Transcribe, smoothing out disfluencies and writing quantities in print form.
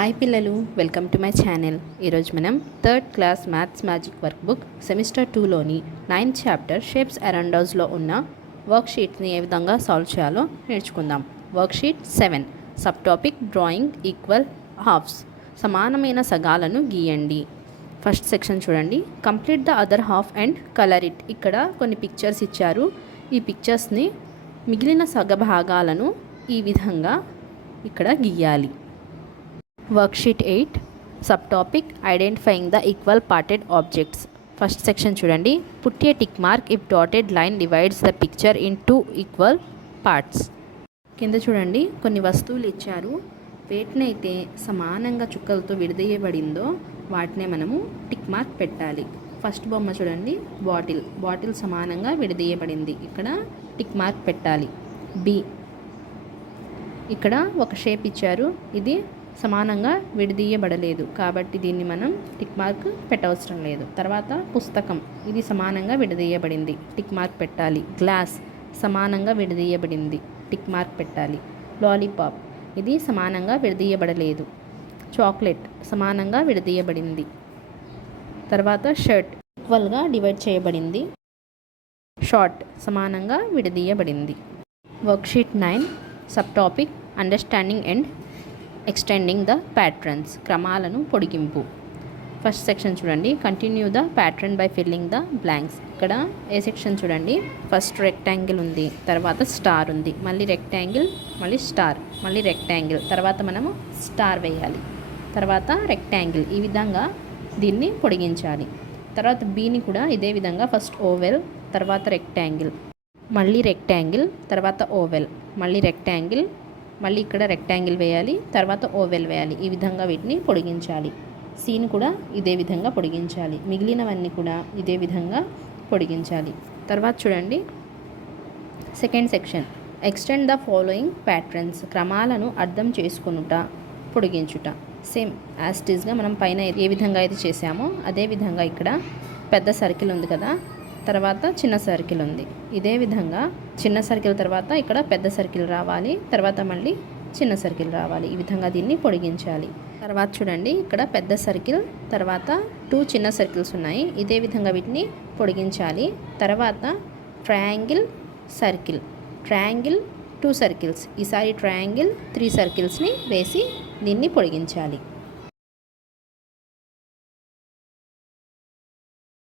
Hi పిల్లలు, welcome to my channel. ఈరోజు మనం third class maths magic workbook semester 2లోని 9th చాప్టర్ షేప్స్ అరౌండ్ అస్లో ఉన్న వర్క్షీట్ని ఏ విధంగా సాల్వ్ చేయాలో నేర్చుకుందాం. Worksheet 7 subtopic drawing equal halves, సమానమైన సగాలను గీయండి. ఫస్ట్ సెక్షన్ చూడండి. Complete the other half and colour it. ఇక్కడ కొన్ని పిక్చర్స్ ఇచ్చారు. ఈ పిక్చర్స్ని మిగిలిన సగ భాగాలను ఈ విధంగా ఇక్కడ గీయాలి. Worksheet 8 subtopic identifying the equal parted objects. First section చూడండి. Put a tick mark if dotted line divides the picture in 2 equal parts. కింద చూడండి, కొన్ని వస్తువులు ఇచ్చారు. వేటినైతే సమానంగా చుక్కలతో విడదీయబడిందో వాటినే మనము టిక్ మార్క్ పెట్టాలి. ఫస్ట్ బొమ్మ చూడండి, బాటిల్ సమానంగా విడదీయబడింది. ఇక్కడ టిక్ మార్క్ పెట్టాలి. బి, ఇక్కడ ఒక షేప్ ఇచ్చారు. ఇది సమానంగా విడదీయబడలేదు కాబట్టి దీన్ని మనం టిక్ మార్క్ పెట్టవసరం లేదు. తర్వాత పుస్తకం, ఇది సమానంగా విడదీయబడింది, టిక్ మార్క్ పెట్టాలి. గ్లాస్ సమానంగా విడదీయబడింది, టిక్ మార్క్ పెట్టాలి. లాలీపాప్, ఇది సమానంగా విడదీయబడలేదు. చాక్లెట్ సమానంగా విడదీయబడింది. తర్వాత షర్ట్ ఈక్వల్గా డివైడ్ చేయబడింది. షార్ట్ సమానంగా విడదీయబడింది. Worksheet 9 subtopic understanding and extending the patterns, క్రమాలను పొడిగింపు. ఫస్ట్ సెక్షన్ చూడండి. Continue the pattern by filling the blanks. ఇక్కడ ఏ సెక్షన్ చూడండి. ఫస్ట్ రెక్టాంగిల్ ఉంది, తర్వాత స్టార్ ఉంది, మళ్ళీ రెక్టాంగిల్, మళ్ళీ స్టార్, మళ్ళీ రెక్టాంగిల్, తర్వాత మనము స్టార్ వేయాలి, తర్వాత రెక్టాంగిల్. ఈ విధంగా దీన్ని పొడిగించాలి. తర్వాత బీని కూడా ఇదే విధంగా ఫస్ట్ ఓవెల్, తర్వాత రెక్టాంగిల్, మళ్ళీ రెక్టాంగిల్, తర్వాత ఓవెల్, మళ్ళీ రెక్టాంగిల్, మళ్ళీ ఇక్కడ రెక్టాంగిల్ వేయాలి, తర్వాత ఓవెల్ వేయాలి. ఈ విధంగా వీటిని పొడిగించాలి. సీని కూడా ఇదే విధంగా పొడిగించాలి. మిగిలినవన్నీ కూడా ఇదే విధంగా పొడిగించాలి. తర్వాత చూడండి, second section extend the following patterns, క్రమాలను అర్థం చేసుకొనుట, పొడిగించుట. సేమ్ యాస్టీస్గా మనం పైన ఏ విధంగా అయితే చేసామో అదే విధంగా ఇక్కడ పెద్ద సర్కిల్ ఉంది కదా, తర్వాత చిన్న సర్కిల్ ఉంది. ఇదే విధంగా చిన్న సర్కిల్ తర్వాత ఇక్కడ పెద్ద సర్కిల్ రావాలి, తర్వాత మళ్ళీ చిన్న సర్కిల్ రావాలి. ఈ విధంగా దీన్ని పొడిగించాలి. తర్వాత చూడండి, ఇక్కడ పెద్ద సర్కిల్ తర్వాత 2 చిన్న సర్కిల్స్ ఉన్నాయి. ఇదే విధంగా వీటిని పొడిగించాలి. తర్వాత ట్రయాంగిల్, సర్కిల్, ట్రయాంగిల్, 2 సర్కిల్స్, ఈసారి ట్రయాంగిల్ 3 సర్కిల్స్ని వేసి దీన్ని పొడిగించాలి.